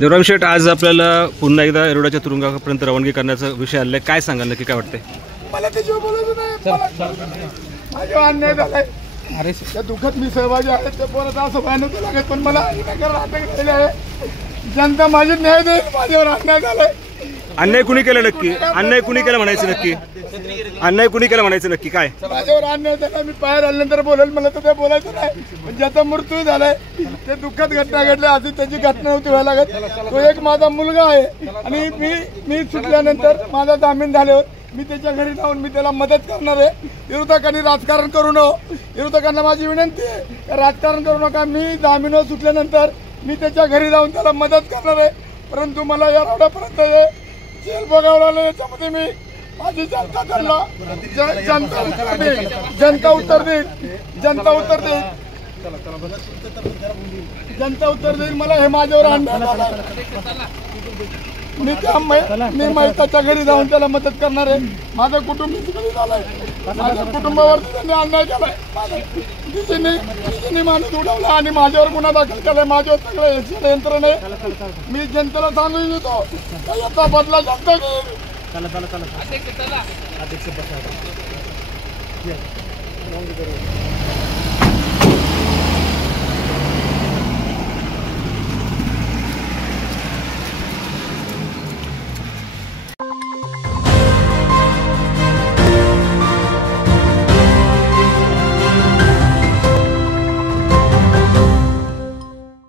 देवराम शेठ, आज आपल्याला पुन्हा एकदा येरवड्याच्या तुरुंगापर्यंत रवानगी करण्याचा विषय आलाय, काय सांगाल, नक्की काय वाटतंय? मला त्याच्यावर बोलायचं नाही. माझ्या अन्याय झालाय. अरे त्या दुःखात मी सहभागी आहे. ते बोलत असं व्हायला नव्हतं लागत, पण मला अटक केली आहे. जनता माझी न्याय देईल. माझ्यावर अन्याय झालाय. अन्याय कुणी केलं नक्की? अन्याय कुणी केलं म्हणायचं नक्की? अन्याय कुणी केलं म्हणायचं नक्की? काय माझ्यावर अन्याय झाला. मी बाहेर आल्यानंतर बोलेल. मला तर ते बोलायचं नाही. पण ज्याचा मृत्यू झालाय, ते दुःखात घटना घडल्या. अशी त्याची घटना नव्हती व्हायला लागत. तो एक माझा मुलगा आहे. आणि मी सुटल्यानंतर माझा जामीन झाल्यावर मी त्याच्या घरी जाऊन मी त्याला मदत करणार आहे. विरोधकांनी राजकारण करू नये. विरोधकांना माझी विनंती आहे, राजकारण करू नका. मी जामीन सुटल्यानंतर मी त्याच्या घरी जाऊन त्याला मदत करणार आहे. परंतु मला या रोडापर्यंत जेल बघावं लागलं. याच्यामध्ये मी माझी जनता त्यांना जनता उत्तर देईल. जनता उत्तर देईल. जनता उत्तर देईल. मला हे माझ्यावर अन्याय झाला. मी त्याच्या घरी जाऊन त्याला मदत करणार आहे. माझं कुटुंब घरी झालंय. माझ्या कुटुंबावरती त्यांनी अन्याय केलाय. तिने माणूस उडवला आणि माझ्यावर गुन्हा दाखल केलाय. माझ्यावर सगळं यंत्रण आहे. मी जनतेला सांगून देतो, याचा बदला जनता घेईल. अध्यक्ष